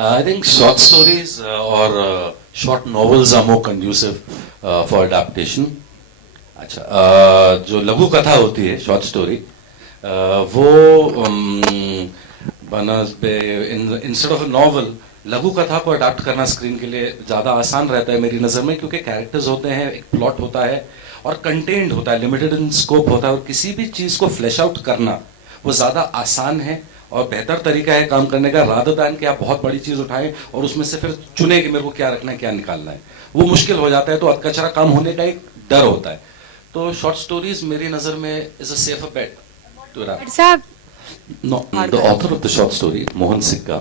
I think short stories or short novels are more conducive for adaptation. अच्छा, जो लघु कथा होती है शॉर्ट स्टोरी, वो इंस्टेड ऑफ अ नॉवल लघु कथा को अडाप्ट करना स्क्रीन के लिए ज़्यादा आसान रहता है मेरी नज़र में, क्योंकि कैरेक्टर्स होते हैं, एक प्लॉट होता है और कंटेंट होता है, लिमिटेड इन स्कोप होता है, और किसी भी चीज़ को फ्लैश आउट करना वो ज़्यादा आसान है और बेहतर तरीका है काम करने का, रादर दैन कि आप बहुत बड़ी चीज़ उठाएं और उसमें से फिर चुने कि मेरे को क्या रखना है क्या निकालना है। वो मुश्किल हो जाता है, तो अधकचरा काम होने का एक डर होता है। तो शॉर्ट स्टोरीज मेरी नज़र में is a safer bet to rap. No, the author of the short story, Mohan Sikka,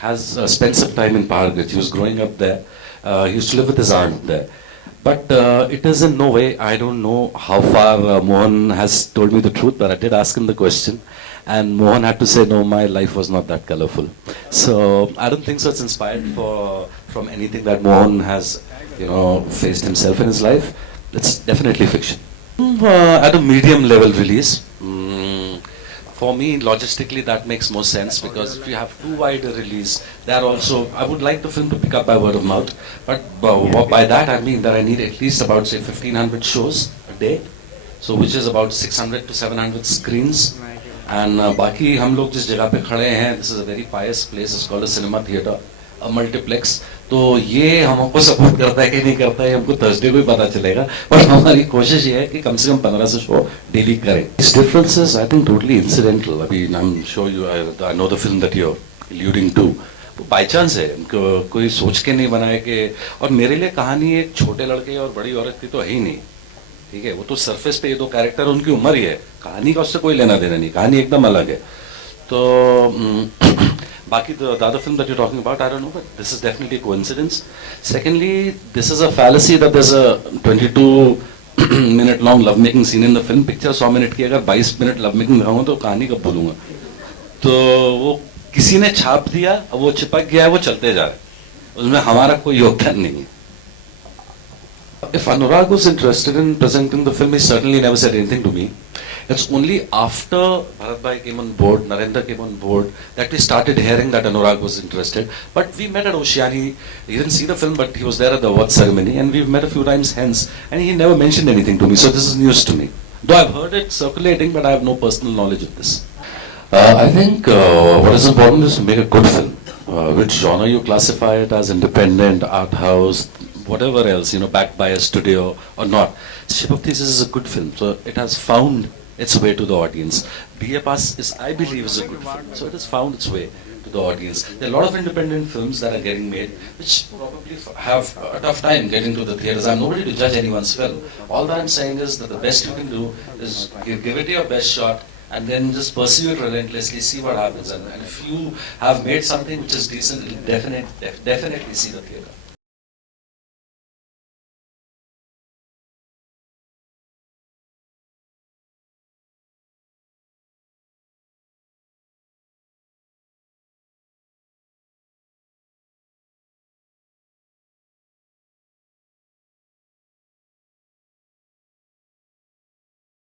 has spent some time in Paharganj. He was growing up there. He used to live with his aunt there. But it is in no way, I don't know how far Mohan has told me the truth, but I did ask him the question. And Mohan had to say, no, my life was not that colorful. So I don't think so it's inspired from anything that Mohan has, faced himself in his life. It's definitely fiction. At a medium level release, for me, logistically, that makes more sense, because if you have too wide a release, there also, I would like the film to pick up by word of mouth, but by that I mean that I need at least about, say, 1,500 shows a day, so which is about 600 to 700 screens, and बाकी हम लोग जिस जगह पे खड़े हैं, this is a very pious place, it's called a cinema theater, a multiplex, तो ये हमको सपोर्ट करता है कि नहीं करता है हमको थर्सडे को ही पता चलेगा, पर हमारी कोशिश ये है कि कम से कम 1500 शो डेली करें। These differences I think totally incidental. I mean, I'm sure I know the film that you're alluding to. By chance है, कोई सोच के नहीं बनाया कि, और मेरे लिए कहानी एक छोटे लड़के और बड़ी औरत की तो है ही नहीं, ठीक है, वो तो सरफेस पे ये दो कैरेक्टर उनकी उम्र ही है, कहानी का उससे कोई लेना देना नहीं, कहानी एकदम अलग है। तो बाकी the other film that you're talking about, I don't know, but this is definitely a coincidence. Secondly, this is a fallacy that there's a 22-minute long lovemaking scene in the film. Picture 100 minute की, अगर 22 minute lovemaking दिखाऊंगा तो कहानी कब बोलूँगा? तो वो किसी ने छाप दिया, अब वो चिपक गया है, वो चलते जा रहा है, उसमें हमारा कोई योगदान नहीं है। If Anurag was interested in presenting the film, he certainly never said anything to me. It's only after Bharat Bhai came on board, Narendra came on board, that we started hearing that Anurag was interested. But we met at Oceania. He didn't see the film, but he was there at the award ceremony, and we've met a few times hence, and he never mentioned anything to me. So this is news to me. Though I've heard it circulating, but I have no personal knowledge of this. I think what is important is to make a good film. Which genre you classify it as, independent, art house, whatever else, backed by a studio or not. Ship of Thesis is a good film, so it has found its way to the audience. B.A. Pass is, I believe, is a good film, so it has found its way to the audience. There are a lot of independent films that are getting made, which probably have a tough time getting to the theaters. I'm nobody to judge anyone's film. All that I'm saying is that the best you can do is give it your best shot, and then just pursue it relentlessly, see what happens. And if you have made something which is decent, definitely see the theater.